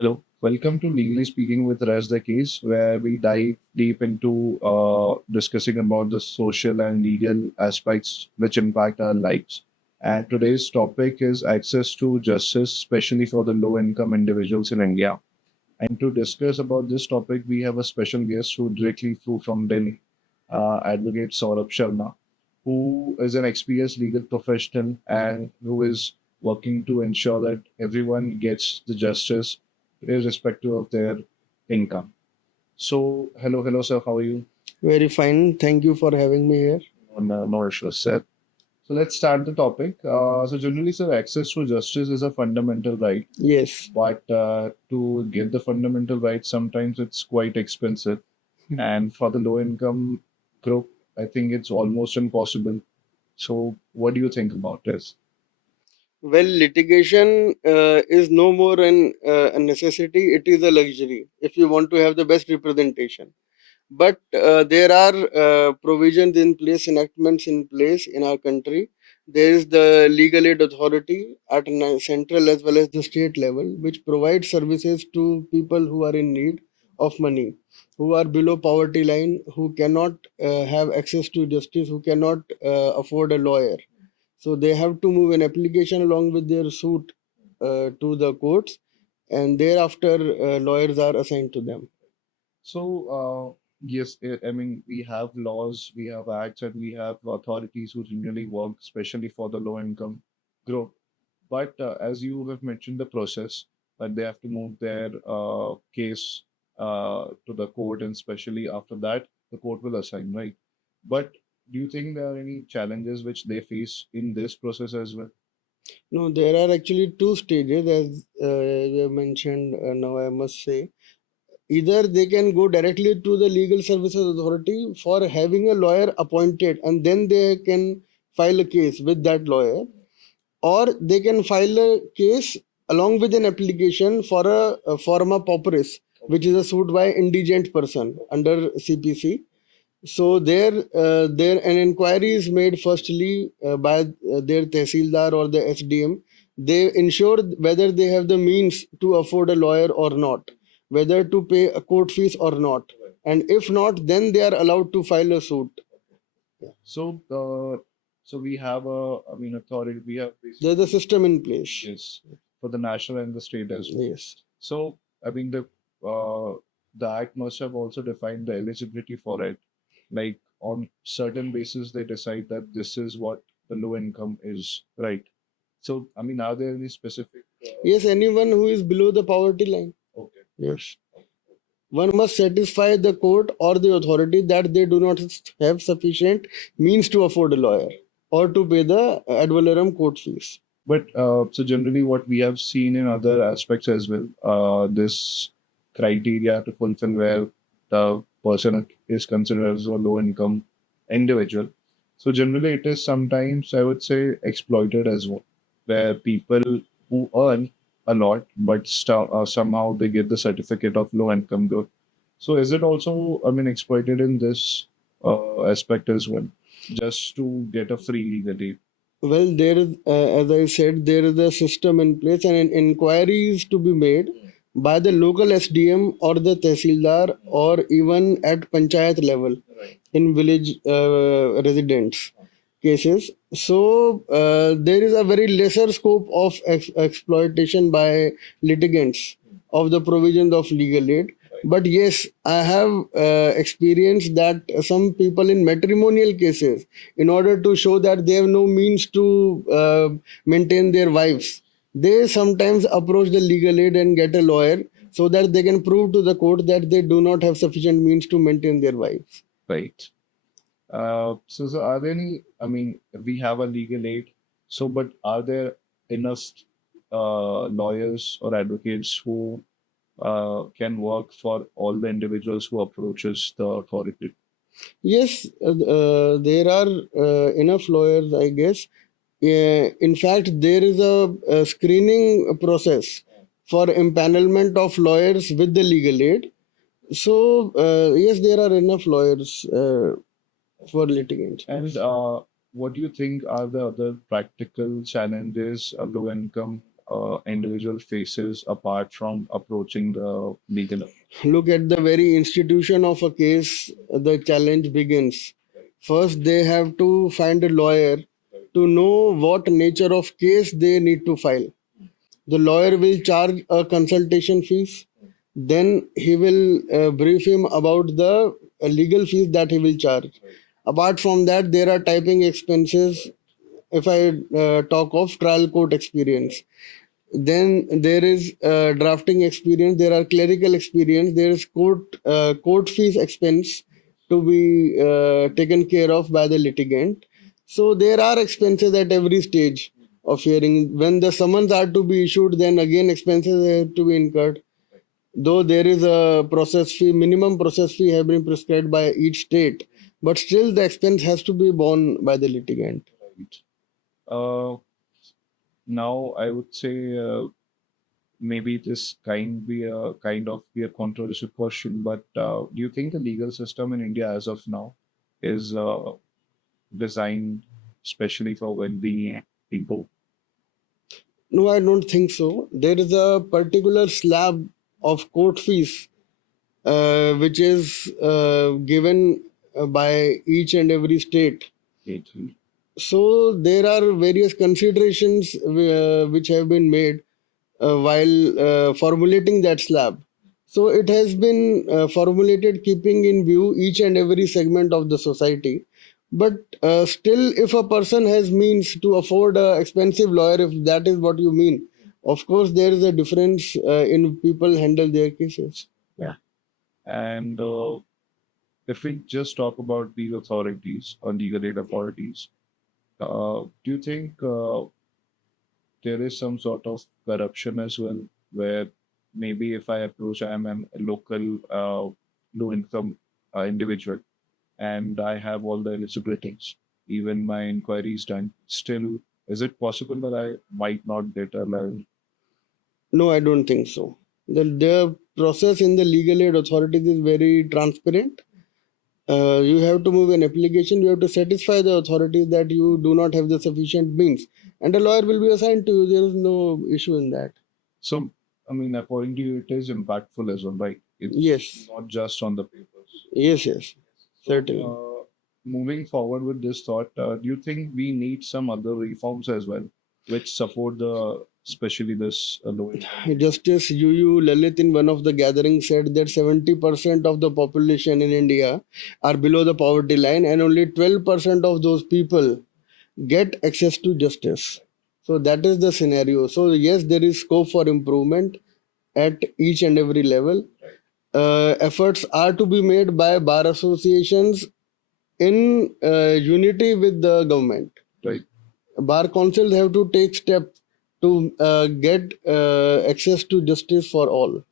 Hello, welcome to Legally Speaking with Raz the Case, where we dive deep into discussing about the social and legal aspects which impact our lives. And today's topic is access to justice, especially for the low-income individuals in India. And to discuss about this topic, we have a special guest who directly flew from Delhi, Advocate Saurabh Sharma, who is an experienced legal professional and who is working to ensure that everyone gets the justice irrespective of their income. So, hello, sir. How are you? Very fine. Thank you for having me here. No issues, sir. So let's start the topic. So generally, sir, access to justice is a fundamental right, Yes. but to get the fundamental right, sometimes it's quite expensive. And for the low income group, I think it's almost impossible. So, what do you think about this? Well, litigation is no more a necessity, it is a luxury if you want to have the best representation. But there are provisions in place, enactments in place in our country. There is the legal aid authority at central as well as the state level, which provides services to people who are in need of money, who are below poverty line, who cannot have access to justice, who cannot afford a lawyer. So they have to move an application along with their suit to the courts, and thereafter lawyers are assigned to them. So, yes, I mean, we have laws, we have acts, and we have authorities who generally work, especially for the low income group. But as you have mentioned the process, that they have to move their case to the court, and especially after that, the court will assign, right? But do you think there are any challenges which they face in this process as well? No, there are actually two stages, as you have mentioned. Now, I must say, either they can go directly to the legal services authority for having a lawyer appointed, and then they can file a case with that lawyer, or they can file a case along with an application for a forma pauperis, which is a suit by indigent person under CPC. So there an inquiry is made firstly by their tehsildar or the SDM. They ensure whether they have the means to afford a lawyer or not, whether to pay a court fees or not, and if not, then they are allowed to file a suit. So, so we have I mean, authority, we have There's basically, a system in place. yes, for the national and the state as well. Yes. So, I mean, the act must have also defined the eligibility for it. Like on certain basis, they decide that this is what the low income is, right? So, I mean, are there any specific? Yes, anyone who is below the poverty line. Okay. Yes. One must satisfy the court or the authority that they do not have sufficient means to afford a lawyer or to pay the ad valorem court fees. But so generally, what we have seen in other aspects as well, this criteria to fulfill where the person is considered as a low income individual. So generally, it is sometimes, I would say, exploited as well, where people who earn a lot, but somehow they get the certificate of low income group. So is it also, I mean, exploited in this aspect as well, just to get a free legal aid? Well, there is, as I said, there is a system in place, and an inquiry is to be made by the local SDM or the Tehsildar or even at Panchayat level in village residents cases. So there is a very lesser scope of exploitation by litigants of the provisions of legal aid. But yes, I have experienced that some people in matrimonial cases, in order to show that they have no means to maintain their wives, they sometimes approach the legal aid and get a lawyer so that they can prove to the court that they do not have sufficient means to maintain their wives. Right. So are there any, I mean, we have a legal aid, so but are there enough lawyers or advocates who can work for all the individuals who approaches the authority? Yes, there are enough lawyers, I guess. In fact, there is a screening process for empanelment of lawyers with the legal aid. So, yes, there are enough lawyers for litigants. And what do you think are the other practical challenges a low income individual faces apart from approaching the legal? Look at the very institution of a case, the challenge begins. First, they have to find a lawyer to know what nature of case they need to file. The lawyer will charge a consultation fees. Then he will brief him about the legal fees that he will charge. Apart from that, there are typing expenses. If I talk of trial court experience, then there is drafting experience, there are clerical experience, there is court fees expense to be taken care of by the litigant. So there are expenses at every stage of hearing. When the summons are to be issued, then again expenses have to be incurred. Though there is a process fee, minimum process fee have been prescribed by each state, but still the expense has to be borne by the litigant. Right. Uh, Now, I would say maybe this kind be a kind of be a controversial question, but do you think the legal system in India as of now is designed especially for wealthy people? No, I don't think so. There is a particular slab of court fees which is given by each and every state. Okay. So there are various considerations which have been made while formulating that slab. So it has been formulated keeping in view each and every segment of the society. But still, if a person has means to afford a expensive lawyer, if that is what you mean, of course there is a difference in people handle their cases. Yeah. And if we just talk about these authorities or legal aid authorities, do you think there is some sort of corruption as well, where maybe if I approach, I'm a local low income individual and I have all the eligibilities, even my inquiry is done, still, is it possible that I might not get a loan? No, I don't think so. The process in the legal aid authorities is very transparent. You have to move an application, you have to satisfy the authorities that you do not have the sufficient means, and a lawyer will be assigned to you. There is no issue in that. So, I mean, according to you, it is impactful as well, right? It's Yes, not just on the papers. yes, So, certainly. moving forward with this thought, do you think we need some other reforms as well, which support the, especially this low income? Justice UU Lalit in one of the gatherings said that 70% of the population in India are below the poverty line, and only 12% of those people get access to justice. So that is the scenario. So yes, there is scope for improvement at each and every level. Efforts are to be made by bar associations in unity with the government. Right. Bar councils have to take steps to get access to justice for all.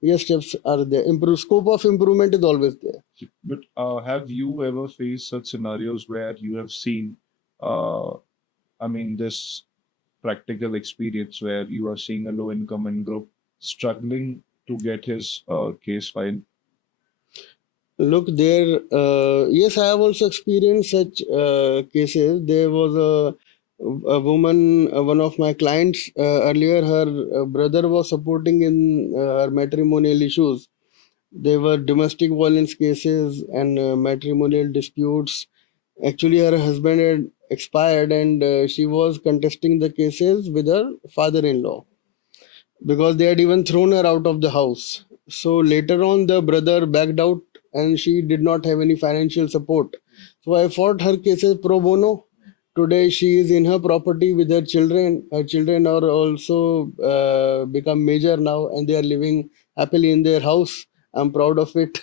Yes, steps are there. Improve scope of improvement is always there. But have you ever faced such scenarios where you have seen, uh, I mean, this practical experience where you are seeing a low income group struggling to get his case filed? Look, there, yes, I have also experienced such cases. There was a woman, one of my clients earlier, her brother was supporting in her matrimonial issues. There were domestic violence cases and matrimonial disputes. Actually, her husband had expired and she was contesting the cases with her father in law because they had even thrown her out of the house. So later on, the brother backed out and she did not have any financial support. So I fought her cases pro bono. Today she is in her property with her children. Her children are also become major now and they are living happily in their house. I'm proud of it.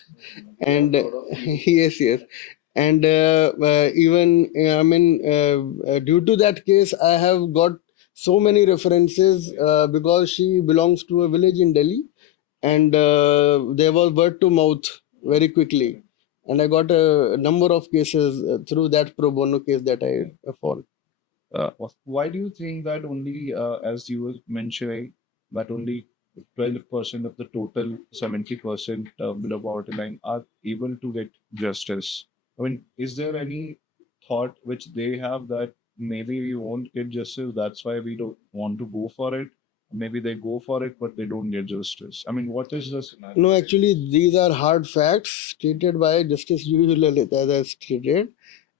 And yes, yes. And even, due to that case, I have got so many references because she belongs to a village in Delhi, and there was word to mouth very quickly, and I got a number of cases through that pro bono case that I fought. Why do you think that only, as you were mentioning, that only 12% of the total 70% below poverty line are able to get justice? I mean, is there any thought which they have that maybe we won't get justice, that's why we don't want to go for it? maybe they go for it, but they don't get justice. I mean, what is the scenario? No, actually, these are hard facts stated by Justice U. Lalit, as I stated.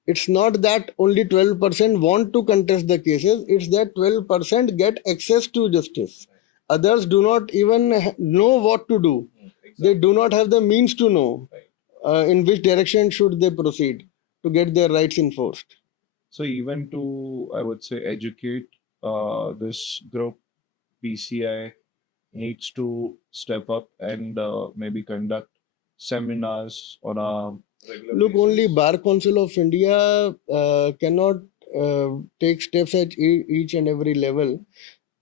It's not that only 12% want to contest the cases, it's that 12% get access to justice. Others do not even know what to do. They do not have the means to know in which direction should they proceed to get their rights enforced. So even to, I would say, educate this group, PCI needs to step up and maybe conduct seminars on a regular Look, only basis. Bar Council of India cannot take steps at each and every level.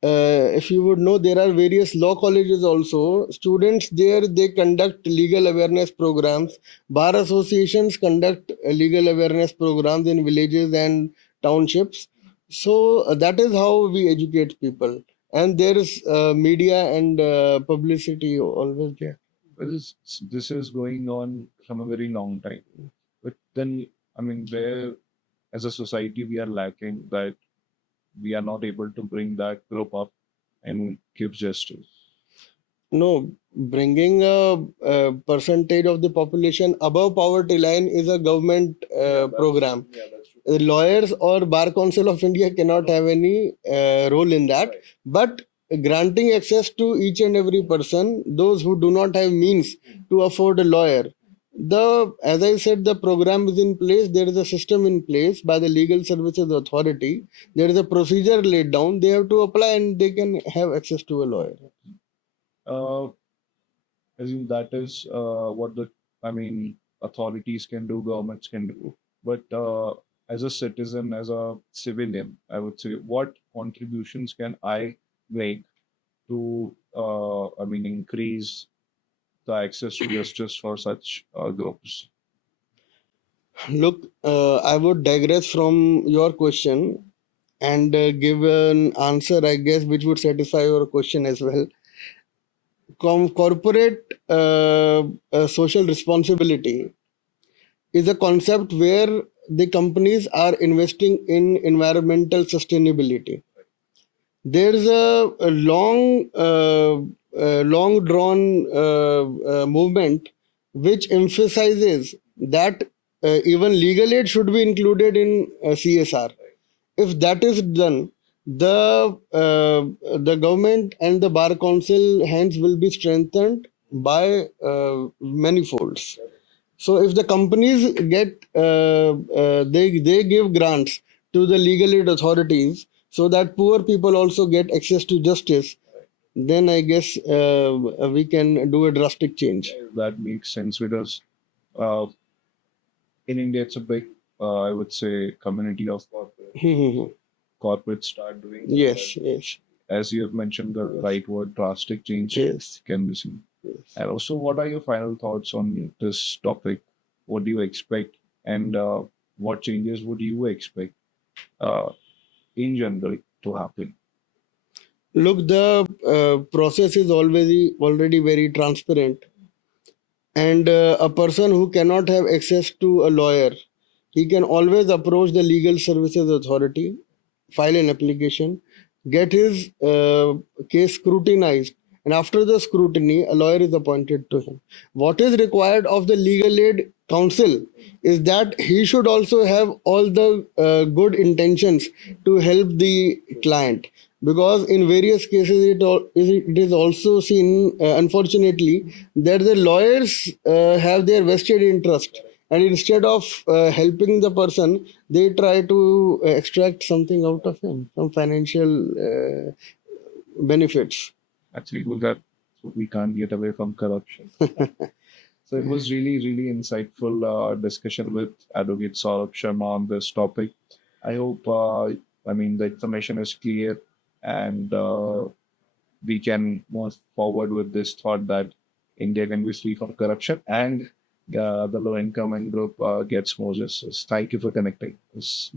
If you would know, there are various law colleges also. Students there, they conduct legal awareness programs. Bar associations conduct legal awareness programs in villages and townships. So that is how we educate people. And there is media and publicity always there. But this is going on from a very long time. But then, I mean, where as a society we are lacking that we are not able to bring that group up and give justice. No, bringing a percentage of the population above poverty line is a government program. Lawyers or Bar Council of India cannot have any role in that. But granting access to each and every person, those who do not have means to afford a lawyer, the as I said, the program is in place. There is a system in place by the Legal Services Authority. There is a procedure laid down. They have to apply and they can have access to a lawyer. Uh, I think that is what the, I mean, authorities can do, governments can do. But as a citizen, as a civilian, I would say, what contributions can I make to, I mean, increase the access to justice for such groups? Look, I would digress from your question and give an answer, I guess, which would satisfy your question as well. Corporate social responsibility is a concept where the companies are investing in environmental sustainability. There's a long drawn movement which emphasizes that even legal aid should be included in CSR. If that is done, the government and the bar council hands will be strengthened by many folds. So if the companies get they give grants to the legal aid authorities so that poor people also get access to justice, then I guess we can do a drastic change. That makes sense because uh, in India, it's a big, I would say, community of corporates start doing. Yes, yes, As you have mentioned, the right word, drastic change yes. can be seen. And also, what are your final thoughts on this topic? What do you expect, and what changes would you expect uh, in general to happen? Look, the process is already very transparent, and a person who cannot have access to a lawyer, he can always approach the legal services authority, file an application, get his case scrutinized, and after the scrutiny a lawyer is appointed to him. What is required of the legal aid counsel is that he should also have all the good intentions to help the client, because in various cases it is also seen, unfortunately, that the lawyers have their vested interest, and instead of helping the person, they try to extract something out of him, some financial benefits. Actually, with that, we can't get away from corruption. So it was really, really insightful discussion with Advocate Saurabh Sharma on this topic. I hope, I mean, the information is clear and we can move forward with this thought that India can be free from corruption and the low income and group gets more justice. Thank you for connecting. It's